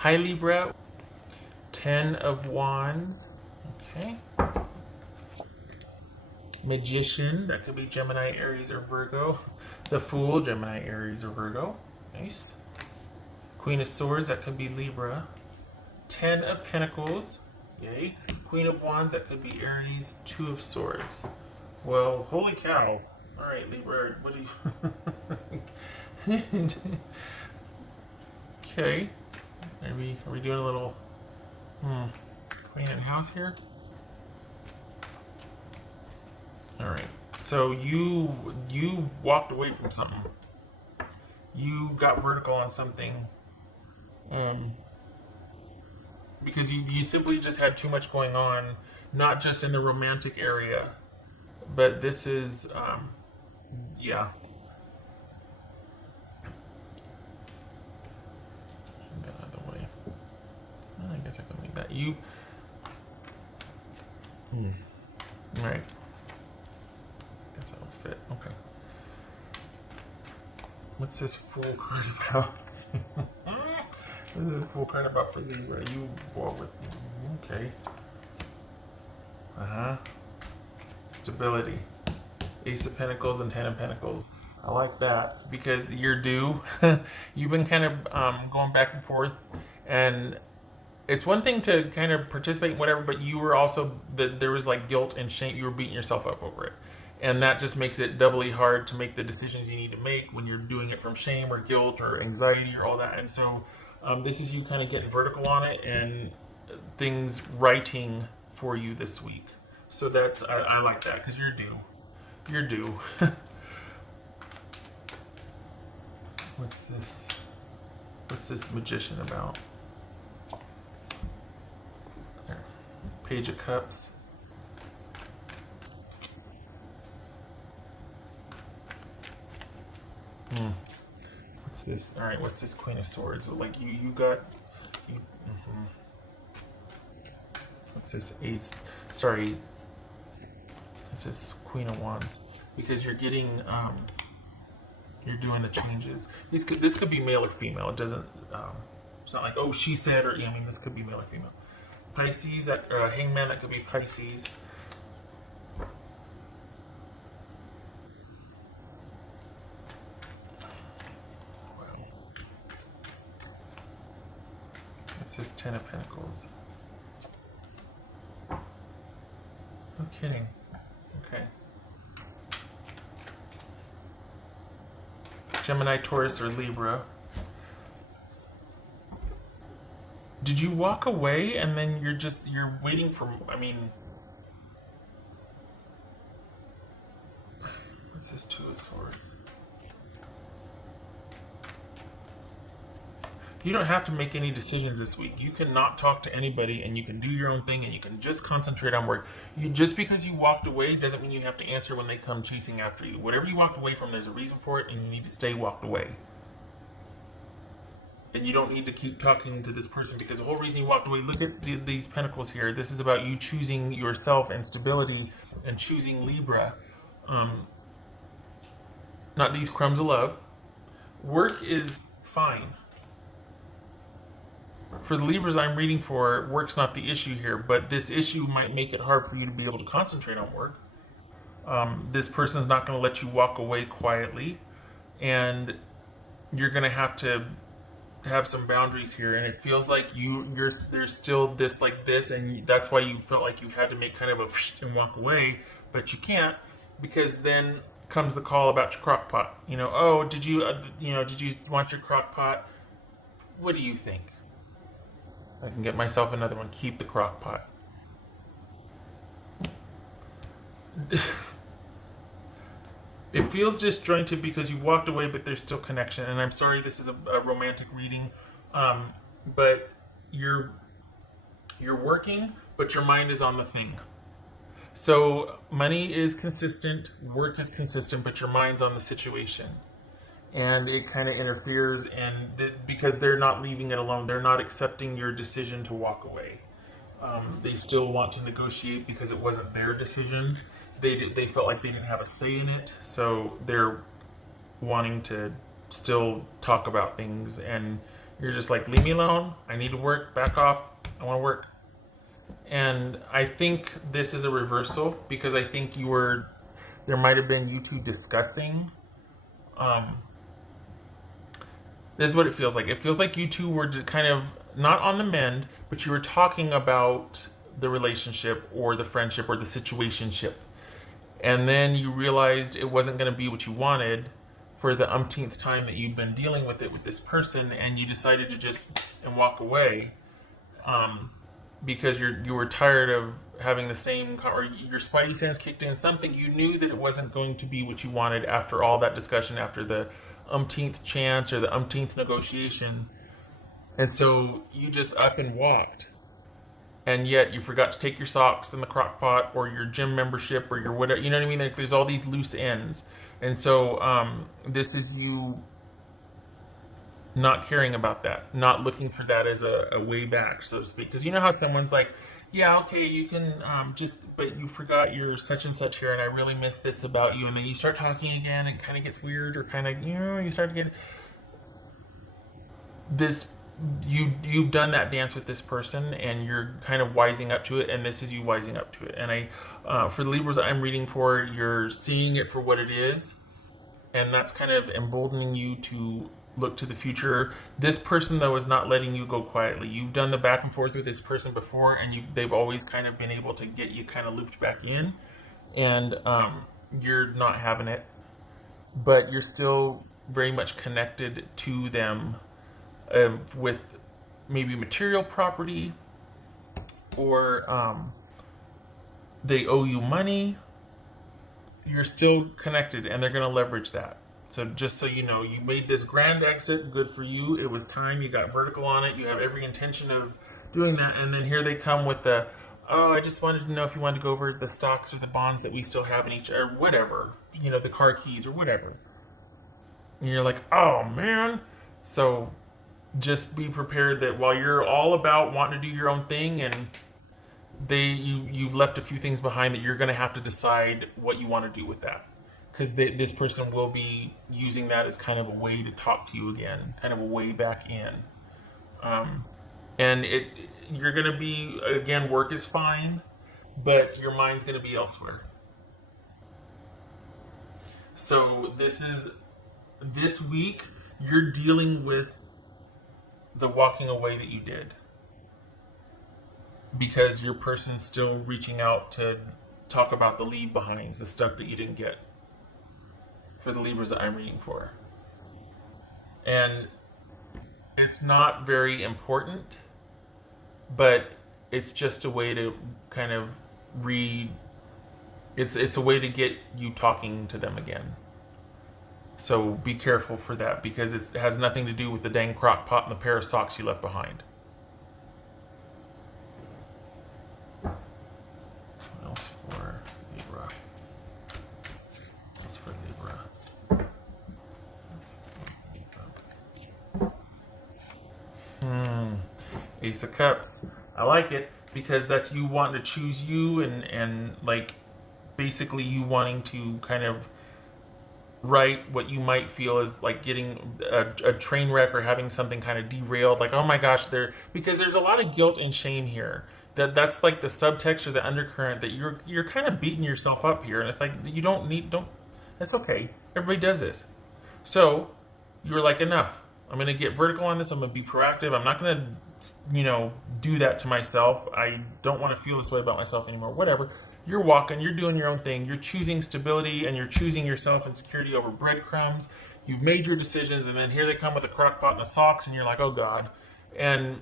Hi Libra, 10 of Wands. Okay. Magician, that could be Gemini, Aries, or Virgo. The Fool, Gemini, Aries, or Virgo. Nice. Queen of Swords, that could be Libra. 10 of Pentacles, yay. Queen of Wands, that could be Aries. 2 of Swords. Well, holy cow. All right, Libra, what do you... Okay. Are we doing a little Queen in house here? All right. So you walked away from something. You got vertical on something. Because you simply just had too much going on, not just in the romantic area, but this is, yeah. That out of the way. I guess I can leave that. All right. Guess that'll fit. Okay. What's this Fool card about? This is a Fool card about for Libra. You walk with. Okay. Stability. Ace of Pentacles and 10 of Pentacles. I like that because you're due. You've been kind of going back and forth, and it's one thing to kind of participate in whatever, but you were also there was like guilt and shame. You were beating yourself up over it, and that just makes it doubly hard to make the decisions you need to make when you're doing it from shame or guilt or anxiety or all that. And so this is you kind of getting vertical on it and things righting for you this week. So that's I like that because you're due. You're due. What's this? What's this Magician about? There. Page of Cups. What's this? All right. What's this Queen of Swords? So like you got. What's this Ace? Sorry. This is Queen of Wands because you're getting. You're doing the changes. This could be male or female. It doesn't. It's not like, oh, she said, or I mean, this could be male or female. Pisces, Hangman, that could be Pisces. Wow. It says 10 of Pentacles. No kidding. Okay. Gemini, Taurus, or Libra. Did you walk away and then you're waiting for, I mean, what's this 2 of Swords? You don't have to make any decisions this week. You can not talk to anybody and you can do your own thing and you can just concentrate on work. Just because you walked away doesn't mean you have to answer when they come chasing after you. Whatever you walked away from, there's a reason for it and you need to stay walked away. And you don't need to keep talking to this person because the whole reason you walked away, look at these pentacles here. This is about you choosing yourself and stability and choosing Libra. Not these crumbs of love. Work is fine. For the Libras I'm reading for, work's not the issue here, but this issue might make it hard for you to be able to concentrate on work. This person's not going to let you walk away quietly, and you're going to have some boundaries here, and it feels like there's still this like this, and that's why you felt like you had to make kind of a and walk away, but you can't because then comes the call about your crock pot. You know, oh, did you want your crock pot? What do you think? I can get myself another one. Keep the crock pot. It feels disjointed because you've walked away, but there's still connection. And I'm sorry, this is a romantic reading, but you're working, but your mind is on the thing. So money is consistent, work is consistent, but your mind's on the situation. And it kind of interferes, and because they're not leaving it alone, they're not accepting your decision to walk away. They still want to negotiate because it wasn't their decision. They felt like they didn't have a say in it, so they're wanting to still talk about things, and You're just like, leave me alone. I need to work. Back off. I want to work. And I think this is a reversal because I think there might have been you two discussing. This is what it feels like. It feels like you two were kind of not on the mend, but you were talking about the relationship or the friendship or the situationship. And then you realized it wasn't going to be what you wanted for the umpteenth time that you'd been dealing with it with this person, and you decided to just and walk away because you were tired of having the same, or your spidey sense kicked in. Something you knew that it wasn't going to be what you wanted after all that discussion, after the umpteenth chance or the umpteenth negotiation, and so you just up and walked. And yet you forgot to take your socks in the crock pot or your gym membership or your whatever, you know what I mean? Like, there's all these loose ends. And so this is you not caring about that, not looking for that as a way back, so to speak. Because you know how someone's like, yeah, okay, you can but you forgot your such and such here, and I really miss this about you. And then you start talking again, and it kind of gets weird, or kind of, you start to get this. You've done that dance with this person, and you're kind of wising up to it, and this is you wising up to it. And for the Libras I'm reading for, you're seeing it for what it is, and that's kind of emboldening you to look to the future. This person, though, is not letting you go quietly. You've done the back and forth with this person before, and they've always kind of been able to get you kind of looped back in, and you're not having it, but you're still very much connected to them. With maybe material property, or they owe you money, you're still connected, and they're going to leverage that. So just so you know, you made this grand exit, good for you. It was time, you got vertical on it, you have every intention of doing that, and then here they come with the, oh, I just wanted to know if you wanted to go over the stocks or the bonds that we still have in each, or whatever, the car keys or whatever. And you're like, oh man. So just be prepared that while you're all about wanting to do your own thing, and you've left a few things behind, that you're going to have to decide what you want to do with that, because this person will be using that as kind of a way to talk to you again, kind of a way back in, and you're going to be, again, work is fine, but your mind's going to be elsewhere. So this week you're dealing with the walking away that you did, because your person's still reaching out to talk about the leave behinds, the stuff that you didn't get, for the Libras that I'm reading for. And it's not very important, but it's just a way to kind of it's a way to get you talking to them again. So be careful for that, because it has nothing to do with the dang crock pot and the pair of socks you left behind. What else for Libra? What else for Libra? Ace of Cups. I like it, because that's you wanting to choose you, and like basically you wanting to kind of right what you might feel is like getting a train wreck, or having something kind of derailed, like, oh my gosh, because there's a lot of guilt and shame here, that's like the subtext or the undercurrent, that you're kind of beating yourself up here, and it's like, you don't that's okay, everybody does this. So you're like, enough, I'm going to get vertical on this, I'm going to be proactive, I'm not going to do that to myself, I don't want to feel this way about myself anymore, whatever. You're walking, you're doing your own thing, you're choosing stability, and you're choosing yourself and security over breadcrumbs. You've made your decisions, and then here they come with a crock pot and the socks, and you're like, oh God. And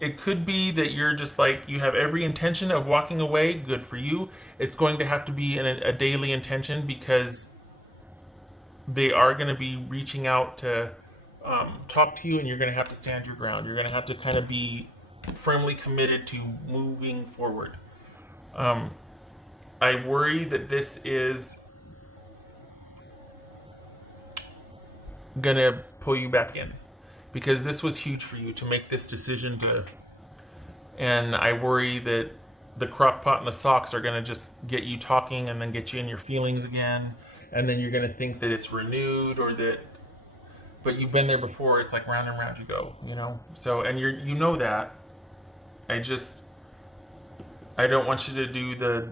it could be that you're just like, you have every intention of walking away, good for you. It's going to have to be a daily intention, because they are going to be reaching out to talk to you, and you're going to have to stand your ground. You're going to have to kind of be firmly committed to moving forward. I worry that this is gonna pull you back in, because this was huge for you to make this decision and I worry that the crock pot and the socks are gonna just get you talking, and then get you in your feelings again, and then you're gonna think that it's renewed, or that, but you've been there before. It's like round and round you go, So, and you know that. I don't want you to do the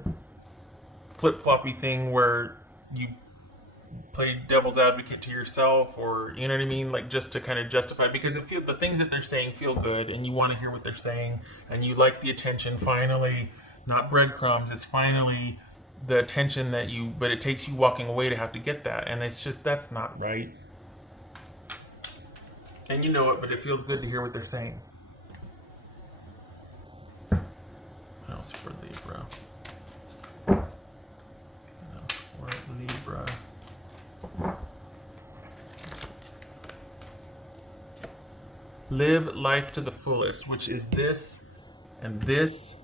flip-floppy thing where you play devil's advocate to yourself, or you know what I mean, like just to kind of justify, because the things that they're saying feel good and you want to hear what they're saying and you like the attention. Finally, not breadcrumbs, it's finally the attention but it takes you walking away to have to get that, and it's just, that's not right. And you know it, but it feels good to hear what they're saying. What else for Libra? Libra. Live life to the fullest, which is this, and yes.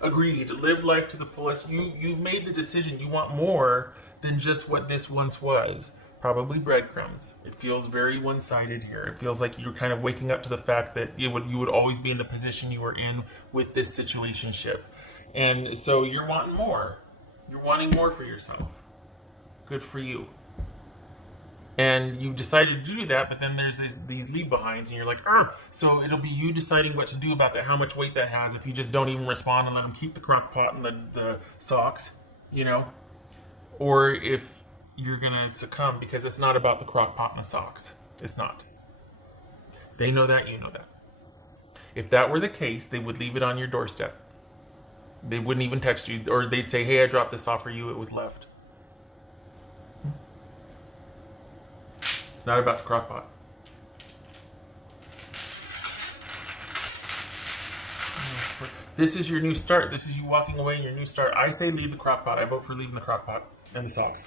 Agreed. Live life to the fullest. You've made the decision. You want more than just what this once was. Probably breadcrumbs. It feels very one-sided here. It feels like you're kind of waking up to the fact that you would always be in the position you were in with this situationship. And so you're wanting more. You're wanting more for yourself. Good for you. And you decided to do that, but then there's these leave behinds, and you're like, so it'll be you deciding what to do about that, how much weight that has, if you just don't even respond and let them keep the crock pot and the socks, or if you're gonna succumb, because it's not about the crock pot and the socks. It's not. They know that, you know that. If that were the case, they would leave it on your doorstep. They wouldn't even text you, or they'd say, hey, I dropped this off for you, it was left. It's not about the crock pot. This is your new start. This is you walking away in your new start. I say leave the crock pot. I vote for leaving the crock pot and the socks.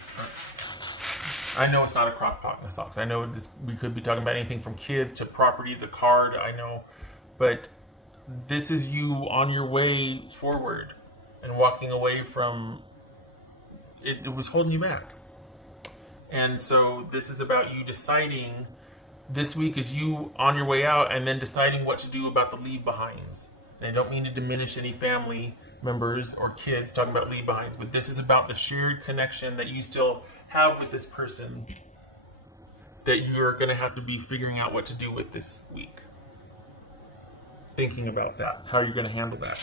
I know it's not a crock pot and the socks. I know we could be talking about anything from kids to property, the card, I know. But this is you on your way forward and walking away from it. It was holding you back. And so this is about you deciding, this week is you on your way out and then deciding what to do about the leave behinds. And I don't mean to diminish any family members or kids talking about leave behinds, but this is about the shared connection that you still have with this person that you're going to have to be figuring out what to do with this week. Thinking about that, how you're going to handle that.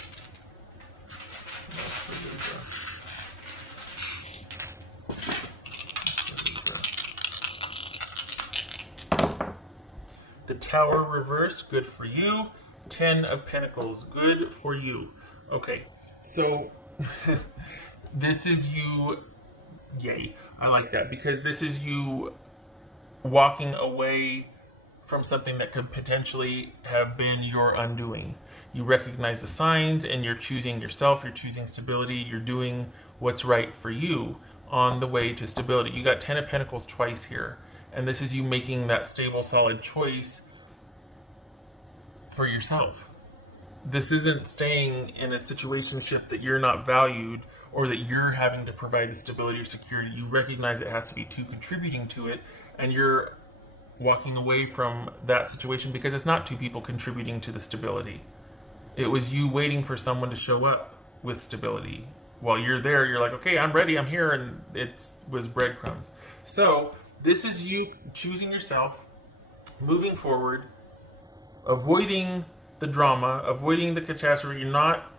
The Tower reversed, good for you. 10 of Pentacles, good for you. Okay, so this is you, yay, I like that, because this is you walking away from something that could potentially have been your undoing. You recognize the signs and you're choosing yourself, you're choosing stability, you're doing what's right for you on the way to stability. You got 10 of Pentacles twice here, and this is you making that stable, solid choice for yourself. This isn't staying in a situationship that you're not valued or that you're having to provide the stability or security. You recognize it has to be two contributing to it, and you're walking away from that situation because it's not two people contributing to the stability. It was you waiting for someone to show up with stability. While you're there, you're like, okay, I'm ready, I'm here, and it was breadcrumbs. So this is you choosing yourself, moving forward, avoiding the drama, avoiding the catastrophe. You're not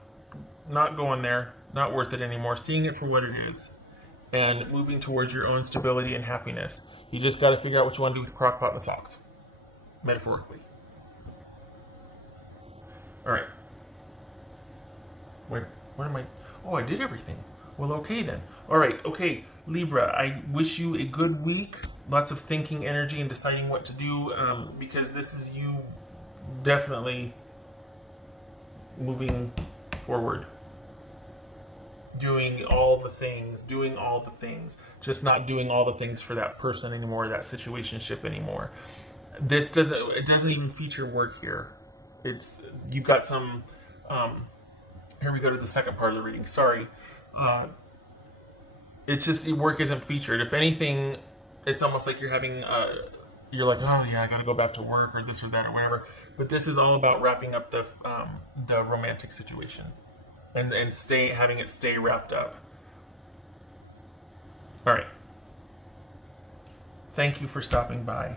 going there, not worth it anymore, seeing it for what it is, and moving towards your own stability and happiness. You just got to figure out what you want to do with the crock pot and the socks, metaphorically. All right. Wait, what am I? Oh, I did everything. Well, okay then. All right, okay, Libra, I wish you a good week. Lots of thinking energy and deciding what to do, because this is you definitely moving forward. Doing all the things, just not doing all the things for that person anymore, that situationship anymore. It doesn't even feature work here. You've got some, here we go to the second part of the reading, sorry. It's just, work isn't featured. If anything, it's almost like you're having, you're like, oh yeah, I gotta go back to work or this or that or whatever. But this is all about wrapping up the romantic situation. And having it stay wrapped up. All right. Thank you for stopping by.